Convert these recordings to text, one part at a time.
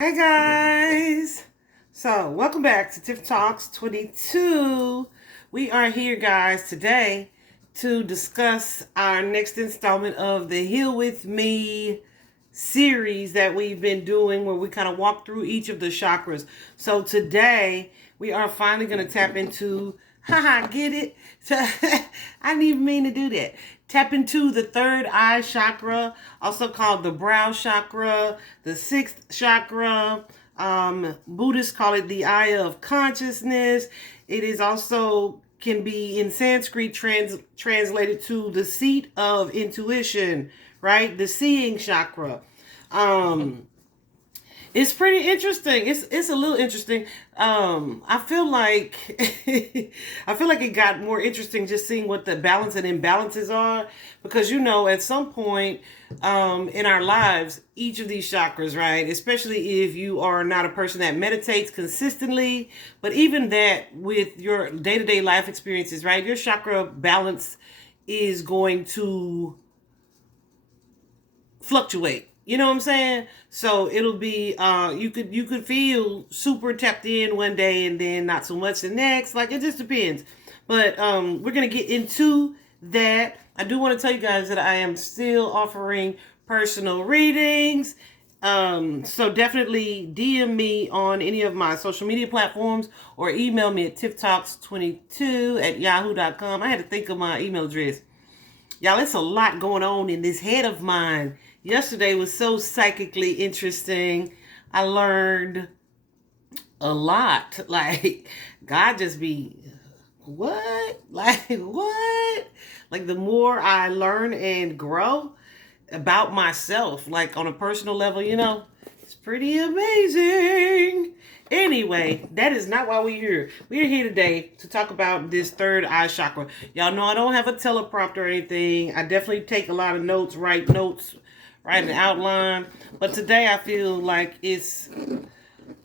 Hey guys! So, welcome back to Tiff Talks 22. We are here, guys, today to discuss our next installment of the Heal With Me series that we've been doing, where we kind of walk through each of the chakras. So, today we are finally going to tap into, haha, get it? I didn't even mean to do that. Tap into the third eye chakra, also called the brow chakra, the sixth chakra. Buddhists call it the eye of consciousness. It is also can be in Sanskrit translated to the seat of intuition, right? The seeing chakra. Um, it's pretty interesting. It's a little interesting. I feel like I feel like it got more interesting just seeing what the balance and imbalances are, because at some point in our lives, each of these chakras, right? Especially if you are not a person that meditates consistently, but even that with your day-to-day life experiences, right? Your chakra balance is going to fluctuate. You know what I'm saying? So it'll be you could feel super tapped in one day and then not so much the next. Like, it just depends. But we're gonna get into that. I do want to tell you guys that I am still offering personal readings. So definitely DM me on any of my social media platforms or email me at tifftalks22@yahoo.com. I had to think of my email address. Y'all, it's a lot going on in this head of mine. Yesterday was so psychically interesting. I learned a lot. Like, God just be, what? Like, what? Like, the more I learn and grow about myself, like on a personal level, it's pretty amazing. Anyway, that is not why we're here. We're here today to talk about this third eye chakra. Y'all know I don't have a teleprompter or anything. I definitely take a lot of notes, write an outline. But today I feel like it's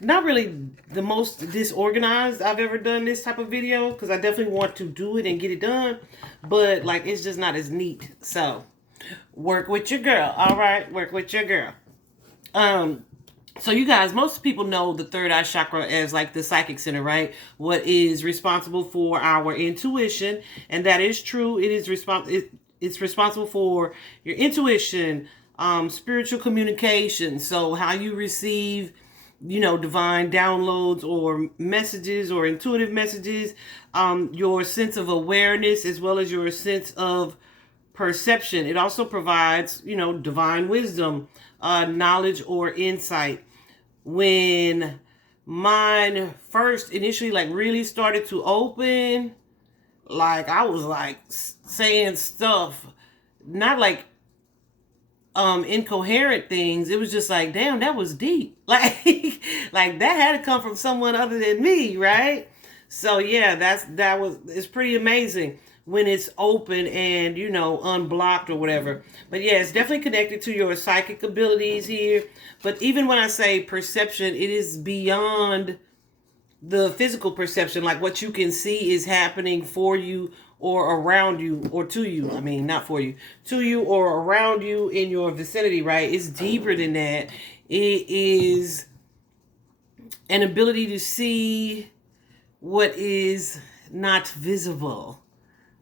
not really the most disorganized I've ever done this type of video, because I definitely want to do it and get it done. But like, it's just not as neat. So work with your girl. All right, work with your girl. So you guys, most people know the third eye chakra as like the psychic center, right? What is responsible for our intuition, and that is true. It's responsible for your intuition, spiritual communication. So how you receive, divine downloads or messages or intuitive messages, your sense of awareness as well as your sense of perception. It also provides, divine wisdom, knowledge, or insight. When mine first initially like really started to open, like I was like saying stuff, not like incoherent things. It was just like, damn, that was deep. Like that had to come from someone other than me, right? So yeah, it's pretty amazing when it's open and unblocked or whatever. But yeah, it's definitely connected to your psychic abilities here. But even when I say perception, it is beyond the physical perception. Like, what you can see is happening for you or around you or to you. I mean, not for you, to you or around you in your vicinity, right? It's deeper than that. It is an ability to see what is not visible.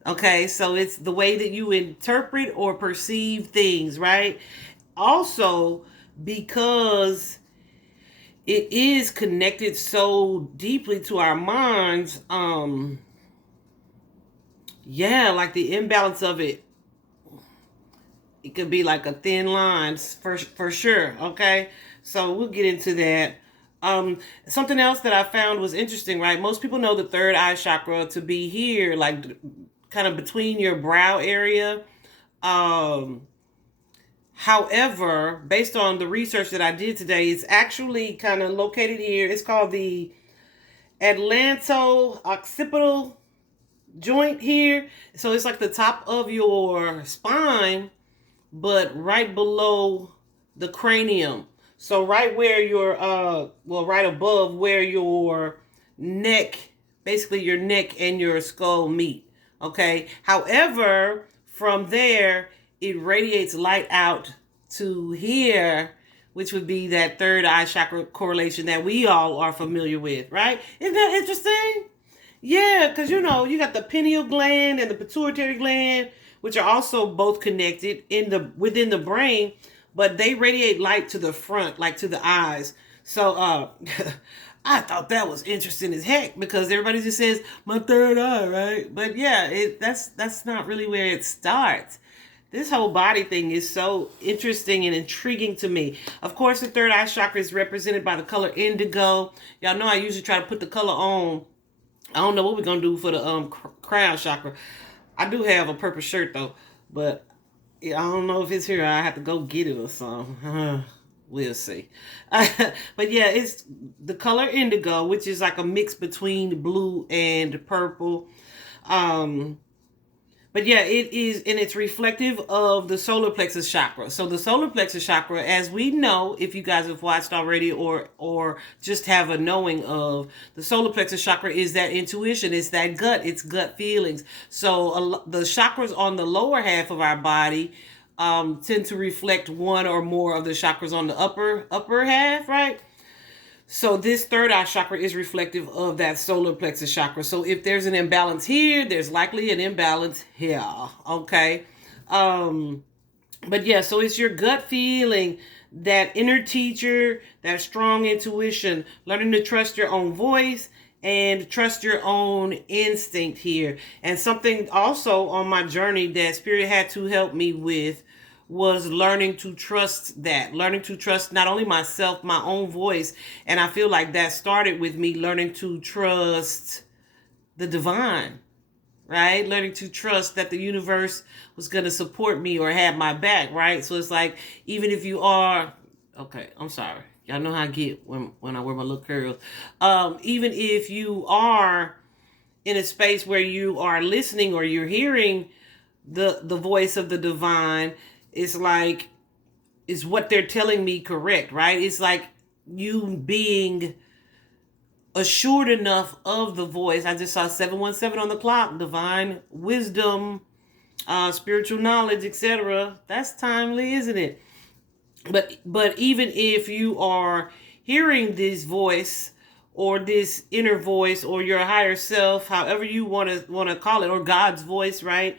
Okay, so it's the way that you interpret or perceive things, right? Also, because it is connected so deeply to our minds, like the imbalance of it could be like a thin line for sure. Okay, so we'll get into that. Something else that I found was interesting, right? Most people know the third eye chakra to be here, like kind of between your brow area. However, based on the research that I did today, it's actually kind of located here. It's called the atlanto-occipital joint here. So it's like the top of your spine, but right below the cranium. So right where your right above where your neck, basically your neck and your skull meet. Okay. However, from there it radiates light out to here, which would be that third eye chakra correlation that we all are familiar with, right? Isn't that interesting? Yeah, because you got the pineal gland and the pituitary gland, which are also both connected within the brain, but they radiate light to the front, like to the eyes. So I thought that was interesting as heck because everybody just says my third eye, right? But yeah, that's not really where it starts. This whole body thing is so interesting and intriguing to me. Of course, the third eye chakra is represented by the color indigo. Y'all know I usually try to put the color on. I don't know what we're gonna do for the crown chakra. I do have a purple shirt though, but I don't know if it's here. I have to go get it or something. We'll see. But yeah, it's the color indigo, which is like a mix between blue and purple. But yeah, it is, and it's reflective of the solar plexus chakra. So the solar plexus chakra, as we know, if you guys have watched already or just have a knowing of, the solar plexus chakra is that intuition, it's that gut, it's gut feelings. So the chakras on the lower half of our body tend to reflect one or more of the chakras on the upper half, right? So this third eye chakra is reflective of that solar plexus chakra. So if there's an imbalance here, there's likely an imbalance here. Okay. But yeah, so it's your gut feeling, that inner teacher, that strong intuition, learning to trust your own voice and trust your own instinct here. And something also on my journey that Spirit had to help me with was learning to trust not only myself, my own voice. And I feel like that started with me learning to trust the divine, right? Learning to trust that the universe was going to support me or have my back, right? So it's like, even if you are, okay, I'm sorry. Y'all know how I get when I wear my little curls. Even if you are in a space where you are listening or you're hearing the voice of the divine, it's like, is what they're telling me correct, right? It's like you being assured enough of the voice. I just saw 717 on the clock, divine wisdom, spiritual knowledge, etc. That's timely, isn't it? But even if you are hearing this voice or this inner voice or your higher self, however you want to call it, or God's voice, right?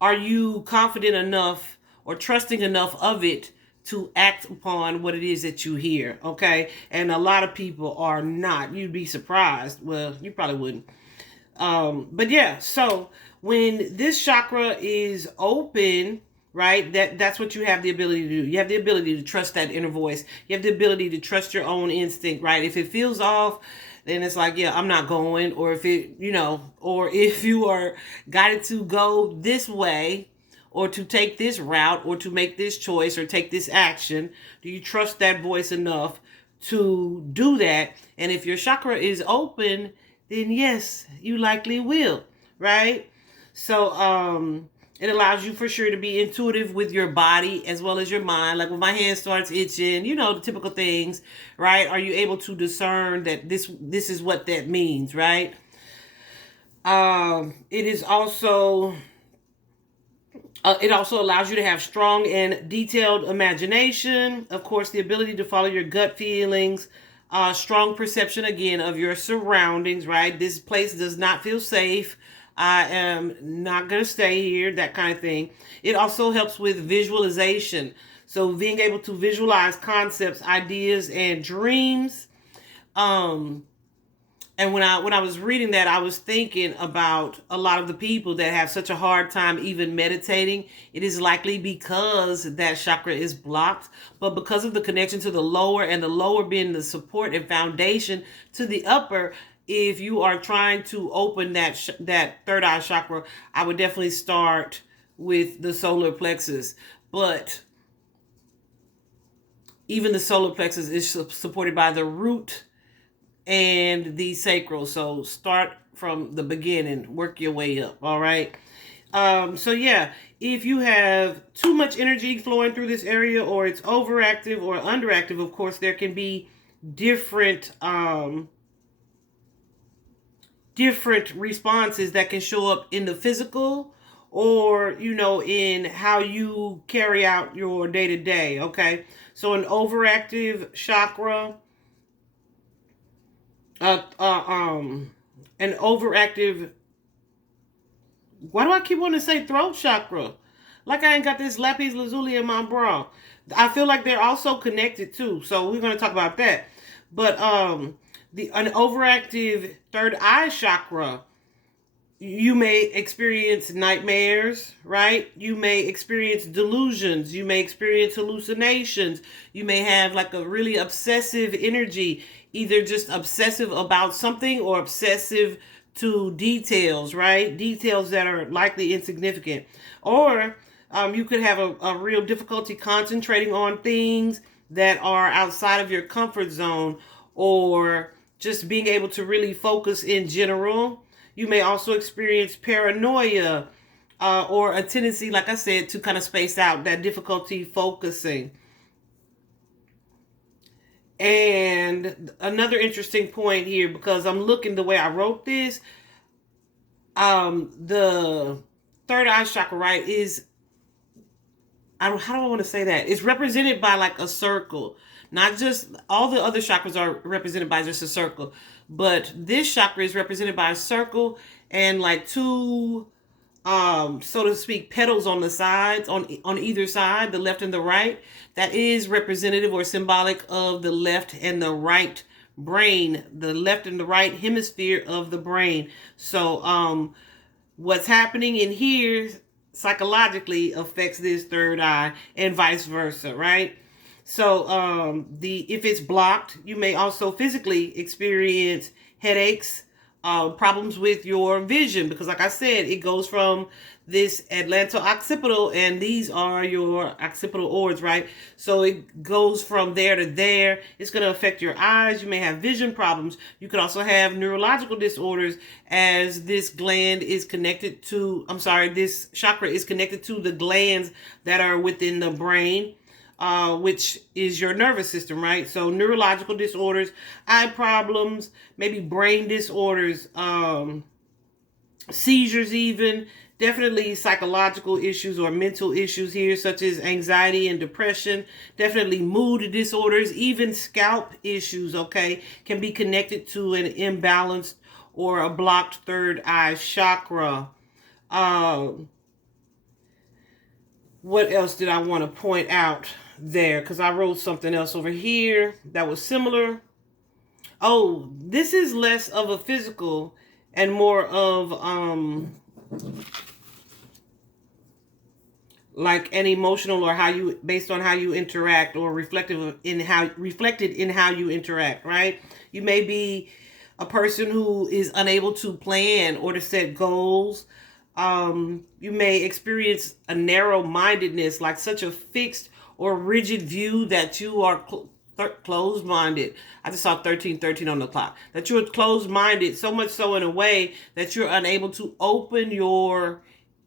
Are you confident enough or trusting enough of it to act upon what it is that you hear? Okay. And a lot of people are not. You'd be surprised. Well, you probably wouldn't. But yeah, so when this chakra is open, right, that's what you have the ability to do. You have the ability to trust that inner voice. You have the ability to trust your own instinct, right? If it feels off, then it's like, yeah, I'm not going. Or if it, or if you are guided to go this way or to take this route or to make this choice or take this action, do you trust that voice enough to do that? And if your chakra is open, then yes, you likely will, right? So, it allows you for sure to be intuitive with your body as well as your mind. Like when my hand starts itching, the typical things, right? Are you able to discern that this is what that means, right? It is also, it also allows you to have strong and detailed imagination. Of course, the ability to follow your gut feelings, strong perception again of your surroundings, right? This place does not feel safe. I am not going to stay here, that kind of thing. It also helps with visualization. So being able to visualize concepts, ideas, and dreams. And when I was reading that, I was thinking about a lot of the people that have such a hard time even meditating. It is likely because that chakra is blocked, but because of the connection to the lower, and the lower being the support and foundation to the upper. If you are trying to open that third eye chakra, I would definitely start with the solar plexus. But even the solar plexus is supported by the root and the sacral. So start from the beginning, work your way up. All right. So yeah, if you have too much energy flowing through this area, or it's overactive or underactive, of course, there can be different responses that can show up in the physical or, in how you carry out your day to day. Okay. So an overactive chakra, uh, uh, um, an overactive, why do I keep wanting to say throat chakra? Like I ain't got this lapis lazuli in my bra. I feel like they're also connected too. So we're going to talk about that. But an overactive third eye chakra, you may experience nightmares, right? You may experience delusions. You may experience hallucinations. You may have like a really obsessive energy, either just obsessive about something or obsessive to details, right? Details that are likely insignificant. Or you could have a real difficulty concentrating on things that are outside of your comfort zone, or just being able to really focus in general. You may also experience paranoia, or a tendency, like I said, to kind of space out, that difficulty focusing. And another interesting point here, because I'm looking the way I wrote this, the third eye chakra, right, is, how do I want to say that? It's represented by like a circle. Not just all the other chakras are represented by just a circle, but this chakra is represented by a circle and like two, so to speak, petals on the sides, on either side, the left and the right. That is representative or symbolic of the left and the right brain, the left and the right hemisphere of the brain. So what's happening in here psychologically affects this third eye, and vice versa, right? So if it's blocked, you may also physically experience headaches, problems with your vision, because like I said, it goes from this atlanto-occipital, and these are your occipital orbs, right? So it goes from there to there. It's going to affect your eyes. You may have vision problems. You could also have neurological disorders, as this gland is connected to, this chakra is connected to the glands that are within the brain, which is your nervous system, right? So neurological disorders, eye problems, maybe brain disorders, seizures even, definitely psychological issues or mental issues here, such as anxiety and depression, definitely mood disorders, even scalp issues, okay, can be connected to an imbalanced or a blocked third eye chakra. What else did I want to point out there? Because I wrote something else over here that was similar. Oh, this is less of a physical and more of like an emotional, or based on how you interact, or reflected in how you interact, right? You may be a person who is unable to plan or to set goals. You may experience a narrow-mindedness, like such a fixed or rigid view that you are closed-minded. I just saw 1313 on the clock. That you're closed-minded, so much so in a way that you're unable to open your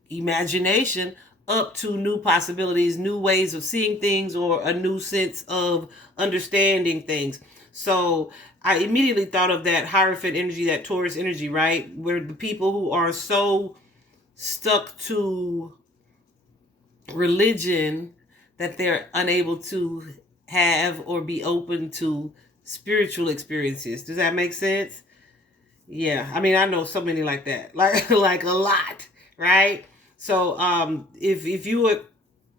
imagination up to new possibilities, new ways of seeing things, or a new sense of understanding things. So I immediately thought of that Hierophant energy, that Taurus energy, right? Where the people who are so stuck to religion that they're unable to have or be open to spiritual experiences. Does that make sense? Yeah, I mean, I know so many like that, like a lot, right? So if you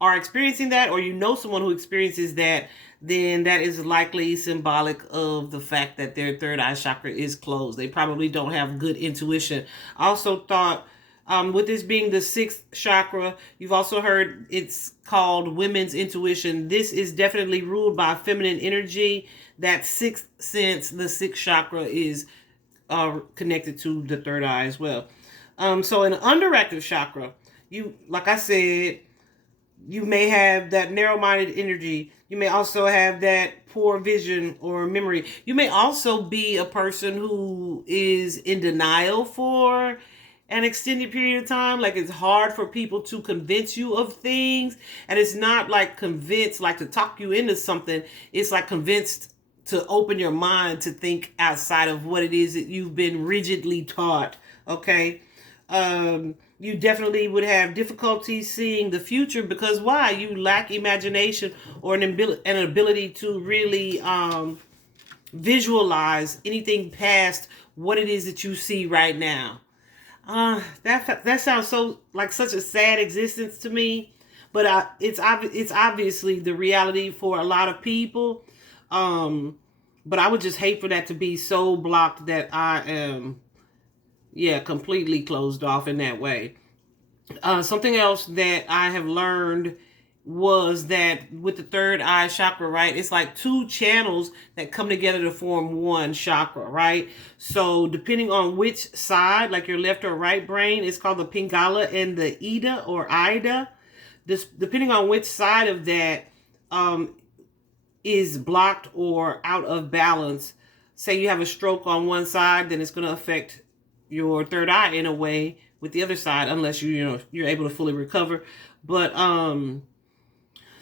are experiencing that, or you know someone who experiences that, then that is likely symbolic of the fact that their third eye chakra is closed. They probably don't have good intuition. I also thought, with this being the sixth chakra, you've also heard it's called women's intuition. This is definitely ruled by feminine energy. That sixth sense, the sixth chakra, is connected to the third eye as well. So in underactive chakra, like I said, you may have that narrow-minded energy. You may also have that poor vision or memory. You may also be a person who is in denial for an extended period of time. Like, it's hard for people to convince you of things. And it's not like convince, like to talk you into something. It's like convinced to open your mind to think outside of what it is that you've been rigidly taught. Okay. you definitely would have difficulty seeing the future, because why? You lack imagination or an ability to really visualize anything past what it is that you see right now. That sounds so like such a sad existence to me, but it's obviously the reality for a lot of people. But I would just hate for that to be so blocked that I am, completely closed off in that way. Something else that I have learned was that with the third eye chakra, right, it's like two channels that come together to form one chakra, right? So depending on which side, like your left or right brain, it's called the Pingala and the Ida or Ida. Depending on which side of that is blocked or out of balance. Say you have a stroke on one side, then it's going to affect your third eye in a way with the other side, unless you're able to fully recover. But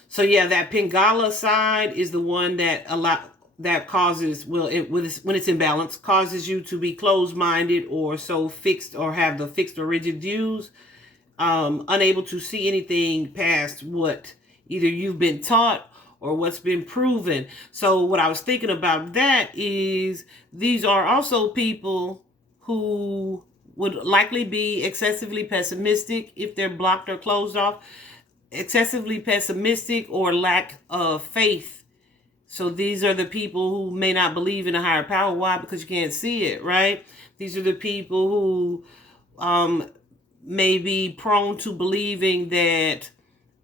so yeah, that Pingala side is the one that causes, when it's in balance, causes you to be closed-minded or so fixed, or have the fixed or rigid views, unable to see anything past what either you've been taught or what's been proven. So what I was thinking about that is these are also people who would likely be excessively pessimistic if they're blocked or closed off, excessively pessimistic or lack of faith. So these are the people who may not believe in a higher power. Why? Because you can't see it, right? These are the people who may be prone to believing that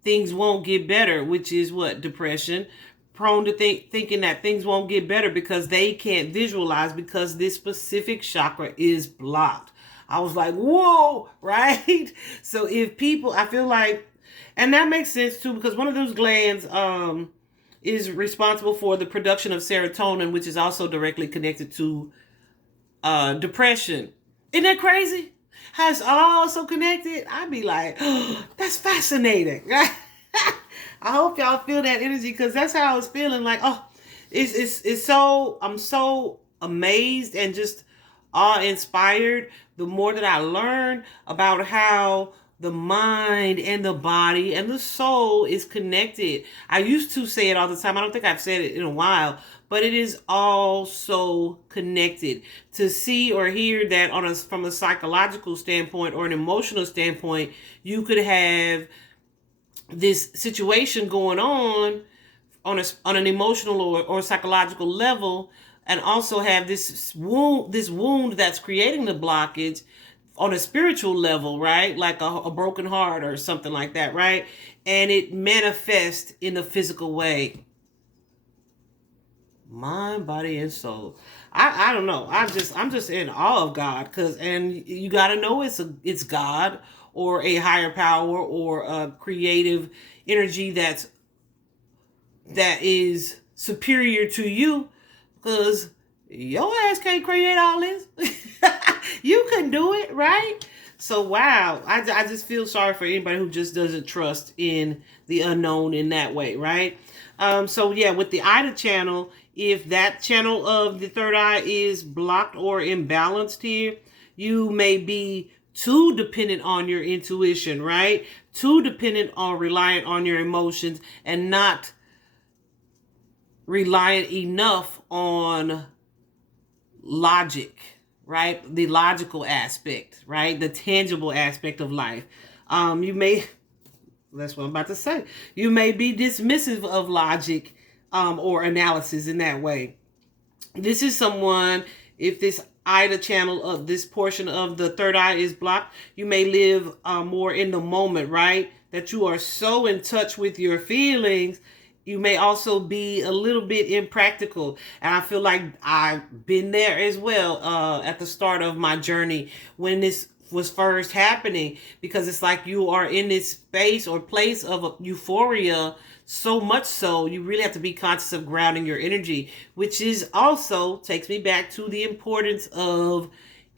things won't get better, which is what? Depression. Prone to thinking that things won't get better because they can't visualize, because this specific chakra is blocked. I was like, whoa, right? So if people, I feel like, and that makes sense too, because one of those glands is responsible for the production of serotonin, which is also directly connected to depression. Isn't that crazy? How it's all so connected? I'd be like, oh, that's fascinating. I hope y'all feel that energy, because that's how I was feeling. Like, oh, it's so, I'm so amazed and just awe-inspired the more that I learn about how the mind and the body and the soul is connected. I used to say it all the time. I don't think I've said it in a while, but it is all so connected. To see or hear that from a psychological standpoint or an emotional standpoint, you could have this situation going on an emotional or psychological level, and also have this wound that's creating the blockage on a spiritual level, right? Like a broken heart or something like that, right? And it manifests in a physical way. Mind, body, and soul. I don't know. I'm just in awe of God, and you got to know it's God or a higher power or a creative energy that is superior to you, because your ass can't create all this. You can do it, right? So wow, I just feel sorry for anybody who just doesn't trust in the unknown in that way, right? So yeah, with the Ida channel, if that channel of the third eye is blocked or imbalanced here, you may be too dependent on your intuition, right? Too dependent on reliant on your emotions, and not reliant enough on logic, right? The logical aspect, right? The tangible aspect of life. That's what I'm about to say. You may be dismissive of logic or analysis in that way. This is someone, if this Ida channel of this portion of the third eye is blocked, you may live more in the moment, right? That you are so in touch with your feelings. You may also be a little bit impractical. And I feel like I've been there as well at the start of my journey when this was first happening, because it's like you are in this space or place of euphoria, so much so you really have to be conscious of grounding your energy, which is also takes me back to the importance of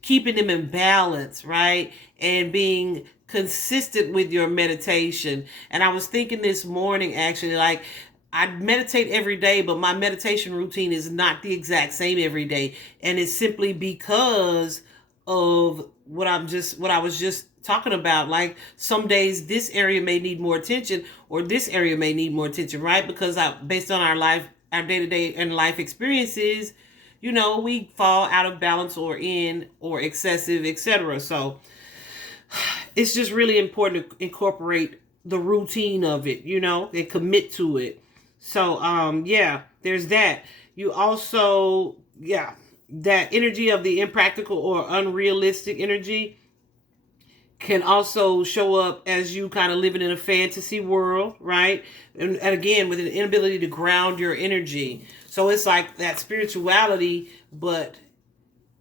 keeping them in balance, right? And being consistent with your meditation. And I was thinking this morning, actually, like, I meditate every day, but my meditation routine is not the exact same every day. And it's simply because of what I was just talking about. Like some days this area may need more attention, or this area may need more attention, right? Because based on our day-to-day and life experiences, we fall out of balance or in or excessive, etc. So it's just really important to incorporate the routine of it, and commit to it. So yeah, there's that. You also, yeah, that energy of the impractical or unrealistic energy can also show up as you kind of living in a fantasy world, right? And again, with an inability to ground your energy. So it's like that spirituality, but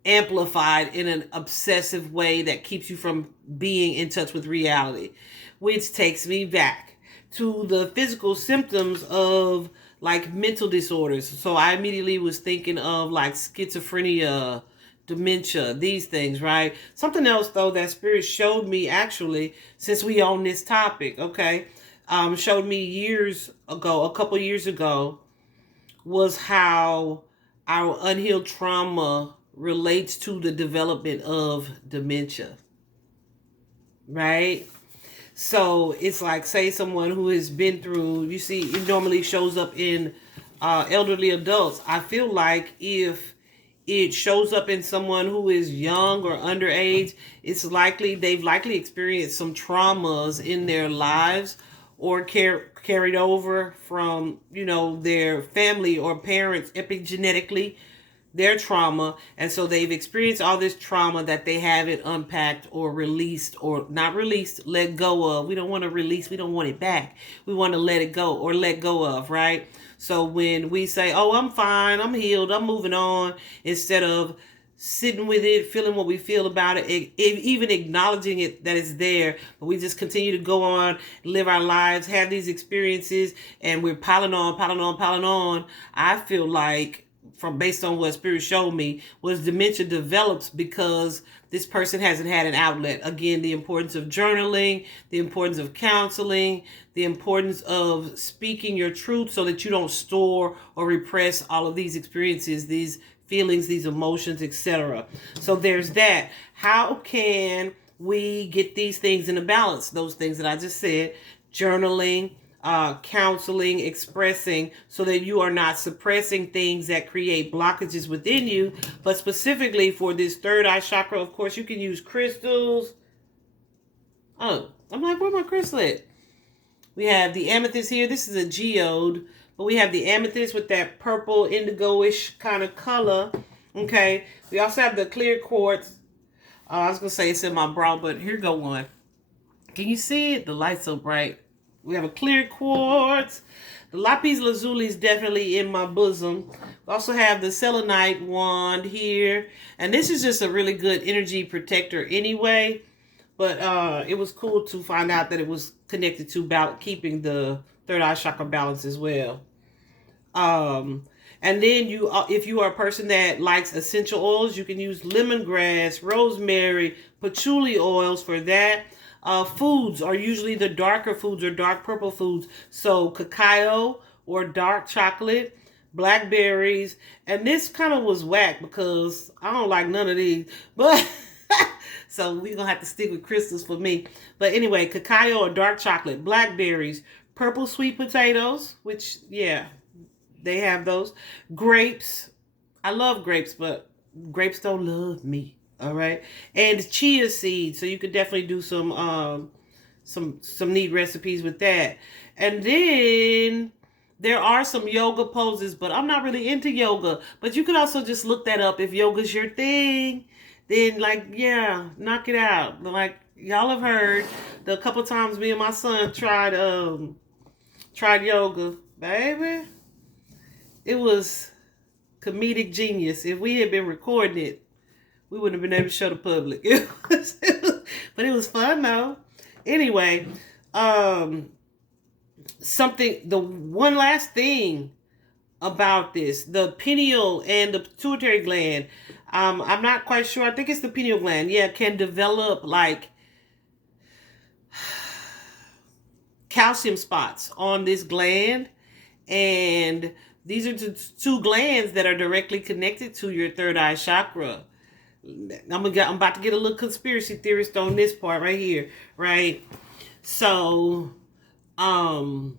amplified in an obsessive way that keeps you from being in touch with reality, which takes me back to the physical symptoms of like mental disorders. So I immediately was thinking of like schizophrenia, dementia, these things, right? Something else though that Spirit showed me, actually, since we on this topic, okay, showed me years ago, a couple years ago, was how our unhealed trauma relates to the development of dementia, right? So it's like, say someone who has been through, you see, it normally shows up in elderly adults. I feel like if it shows up in someone who is young or underage, it's likely they've experienced some traumas in their lives, or carried over from their family or parents epigenetically, their trauma, and so they've experienced all this trauma that they haven't unpacked or released, or not released, let go of. We don't want to release, we don't want it back, we want to let it go or let go of, right? So when we say, oh, I'm fine, I'm healed, I'm moving on, instead of sitting with it, feeling what we feel about it, even acknowledging it that it's there, but we just continue to go on, live our lives, have these experiences, and we're piling on. I feel like, based on what Spirit showed me, was dementia develops because this person hasn't had an outlet. Again, the importance of journaling, the importance of counseling, the importance of speaking your truth so that you don't store or repress all of these experiences, these feelings, these emotions, etc. So there's that. How can we get these things in a balance? Those things that I just said: journaling, counseling, expressing, so that you are not suppressing things that create blockages within you. But specifically for this third eye chakra, of course, you can use crystals. Oh, I'm like, where my crystal at? We have the amethyst here. This is a geode, but we have the amethyst with that purple indigo-ish kind of color. Okay. We also have the clear quartz. I was going to say it's in my bra, but here go one. Can you see it? The light's so bright. We have a clear quartz. The lapis lazuli is definitely in my bosom. We also have the selenite wand here. And this is just a really good energy protector anyway. But it was cool to find out that it was connected to keeping the third eye chakra balance as well. And then if you are a person that likes essential oils, you can use lemongrass, rosemary, patchouli oils for that. Foods are usually the darker foods or dark purple foods. So cacao or dark chocolate, blackberries. And this kind of was whack because I don't like none of these. But so we're going to have to stick with crystals for me. But anyway, cacao or dark chocolate, blackberries, purple sweet potatoes, which, yeah, they have those. Grapes. I love grapes, but grapes don't love me. All right. And chia seeds. So you could definitely do some neat recipes with that. And then there are some yoga poses, but I'm not really into yoga. But you could also just look that up if yoga's your thing. Then, like, yeah, knock it out. Like, y'all have heard the couple times me and my son tried yoga. Baby, it was comedic genius. If we had been recording it, we wouldn't have been able to show the public. But it was fun, though. Anyway, the one last thing about this, the pineal and the pituitary gland, I'm not quite sure. I think it's the pineal gland. Yeah, can develop like calcium spots on this gland. And these are the two glands that are directly connected to your third eye chakra. I'm about to get a little conspiracy theorist on this part right here, right? So, how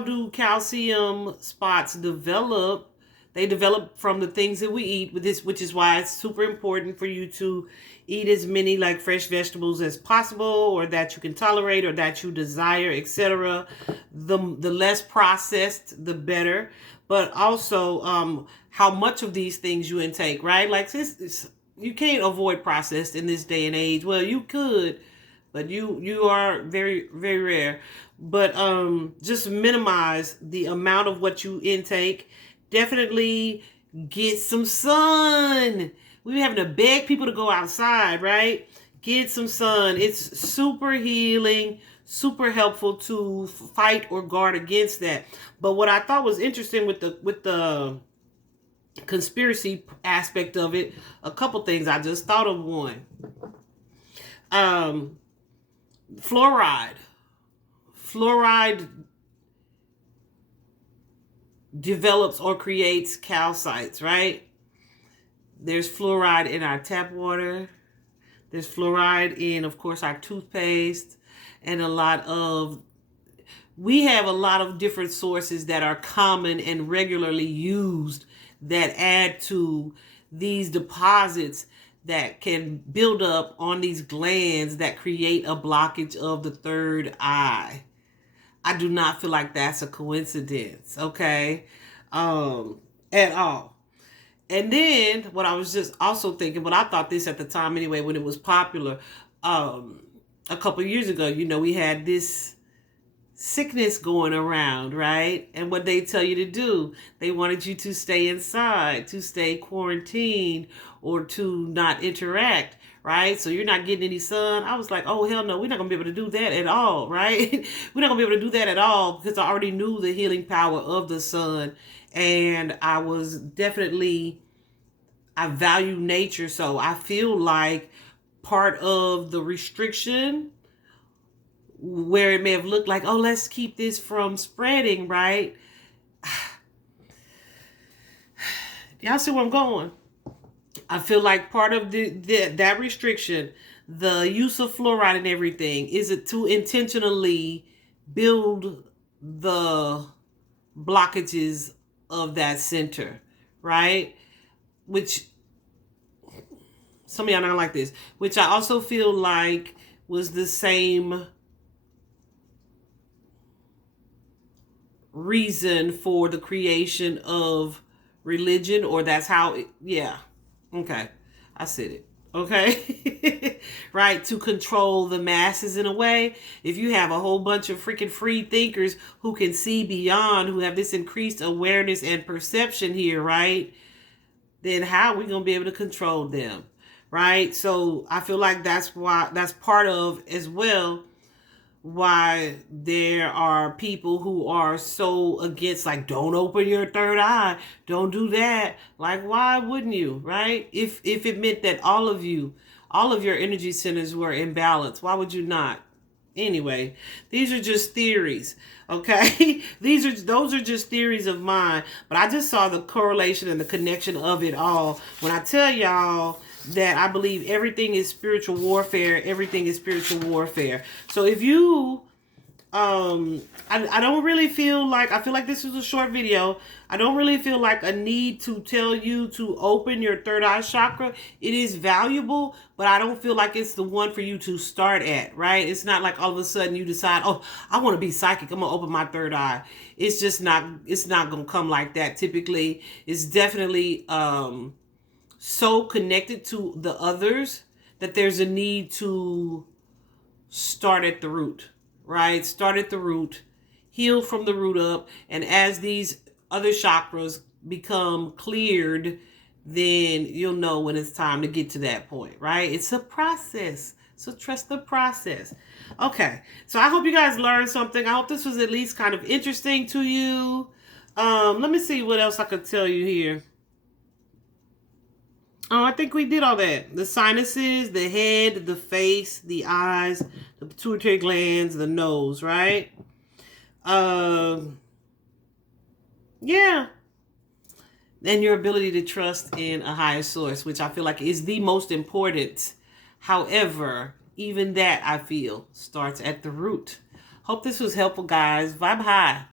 do calcium spots develop? They develop from the things that we eat, which is why it's super important for you to eat as many like fresh vegetables as possible, or that you can tolerate, or that you desire, etc. The less processed, the better. But also, how much of these things you intake, right? Like you can't avoid processed in this day and age. Well, you could, but you are very, very rare. But just minimize the amount of what you intake. Definitely get some sun. We're having to beg people to go outside, right? Get some sun. It's super healing, super helpful to fight or guard against that. But what I thought was interesting with the conspiracy aspect of it, a couple things. I just thought of one. Fluoride develops or creates calcites, right? There's fluoride in our tap water. There's fluoride in, of course, our toothpaste, and we have a lot of different sources that are common and regularly used that add to these deposits that can build up on these glands that create a blockage of the third eye. I do not feel like that's a coincidence, okay? At all. And then what I was just also thinking, but I thought this at the time anyway, when it was popular, a couple of years ago, we had this sickness going around, right? And what they tell you to do, they wanted you to stay inside, to stay quarantined, or to not interact, right? So you're not getting any sun. I was like, oh, hell no, we're not going to be able to do that at all, right? We're not going to be able to do that at all, because I already knew the healing power of the sun. And I value nature. So I feel like part of the restriction, where it may have looked like, oh, let's keep this from spreading, right? Y'all see where I'm going? I feel like part of that restriction, the use of fluoride and everything, is it to intentionally build the blockages of that center, right? Which some of y'all don't like this, which I also feel like was the same reason for the creation of religion, or that's how okay, I said it, okay. Right, to control the masses in a way. If you have a whole bunch of freaking free thinkers who can see beyond, who have this increased awareness and perception here, right, then how are we going to be able to control them, right? So I feel like that's part of as well why there are people who are so against, like, don't open your third eye, don't do that. Like, why wouldn't you, right? If it meant that all of your energy centers were in balance, why would you not? Anyway, these are just theories, okay? Those are just theories of mine, but I just saw the correlation and the connection of it all when I tell y'all that I believe everything is spiritual warfare. Everything is spiritual warfare. So if you, I don't really feel like, I feel like this is a short video. I don't really feel like a need to tell you to open your third eye chakra. It is valuable, but I don't feel like it's the one for you to start at, right? It's not like all of a sudden you decide, oh, I want to be psychic, I'm going to open my third eye. It's just not, it's not going to come like that. Typically, it's definitely, so connected to the others that there's a need to start at the root, right? Start at the root, heal from the root up. And as these other chakras become cleared, then you'll know when it's time to get to that point, right? It's a process. So trust the process. Okay. So I hope you guys learned something. I hope this was at least kind of interesting to you. Let me see what else I could tell you here. Oh, I think we did all that. The sinuses, the head, the face, the eyes, the pituitary glands, the nose, right? Yeah. and your ability to trust in a higher source, which I feel like is the most important. However, even that I feel starts at the root. Hope this was helpful, guys. Vibe high.